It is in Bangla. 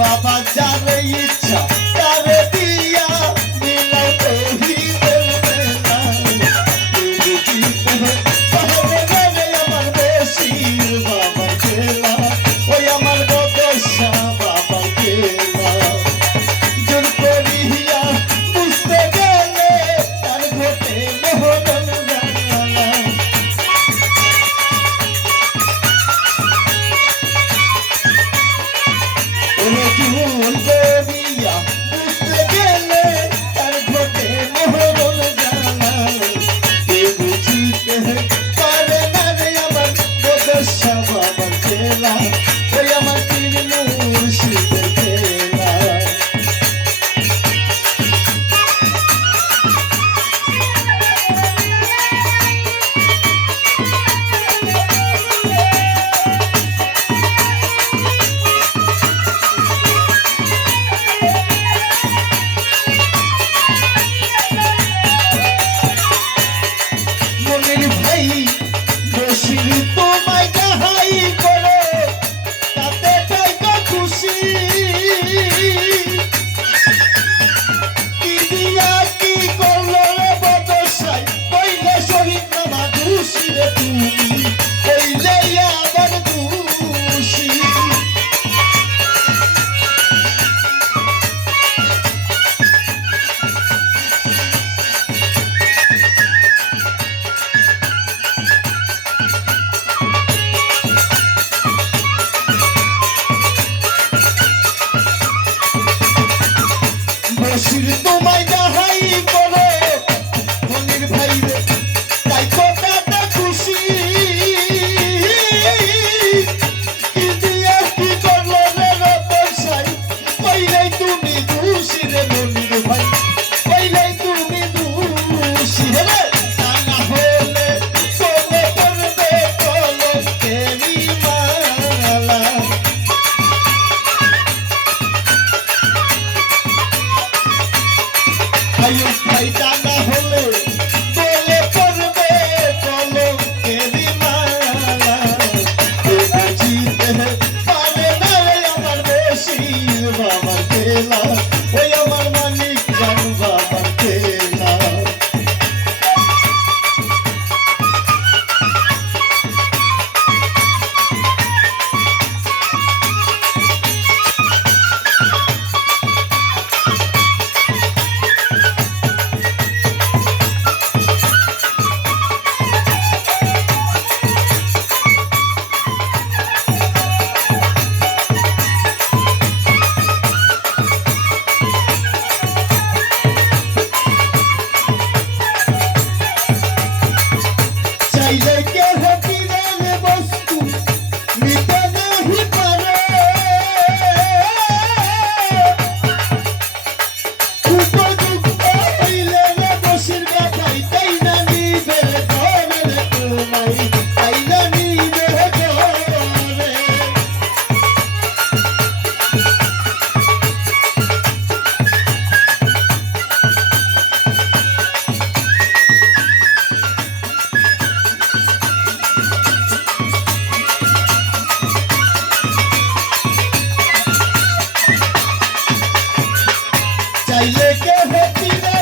বাবা যারে ইচ্ছা তারে দিয়া মিলাই তো হিদের আমার বেশির বাবার খেলা ওই আমার বদশা বাবার খেলা জোর করিয়া বুঝতে গেলে তার ঘটে মোহন জানা জুন করিয়া বুঝতে গেলে তার ঘটে মোহন জানা বুঝিতে পারে না রে আমার বদশা বাবার খেলা ওই আমার পীর মুর্শিদের খেলা তোমায় যাহাই করে তাতে টাইকা খুশি কি দিয়া কি করলো রে বদশাই কইলে শহীদ নামা খুশি রে তুমি কইলে আবার খুশি বসির তোমায় যাহাই করে মনির ভাই রে তাই কথাটা খুশি কি দিয়া কি করলো রে বদশাই কইলেই তুমি খুশি রে মনির ভাই কইলেই তুমি খুশি রে তা না হলে কোনে করবে কলো তেরি মালা ভাই টানা হলে তোলে পড়বে কলঙ্কেরি মালা বুঝিতে পারে না আমার বেশির বাবার খেলা ওই আমার মানিক জান বাবার খেলা নাইলে কে ভেটিরা